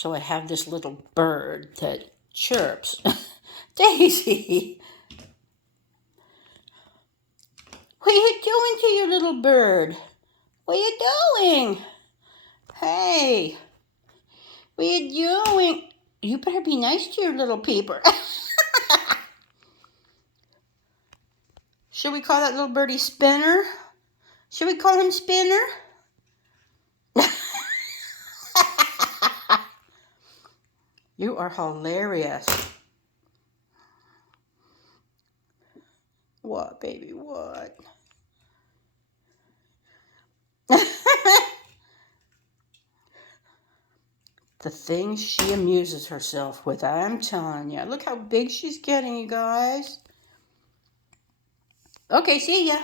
So I have this little bird that chirps. Daisy, what are you doing to your little bird? What are you doing? Hey, what are you doing? You better be nice to your little peeper. Should we call that little birdie Spinner? Should we call him Spinner? You are hilarious. What, baby, what? The things she amuses herself with, I'm telling you. Look how big she's getting, you guys. Okay, see ya.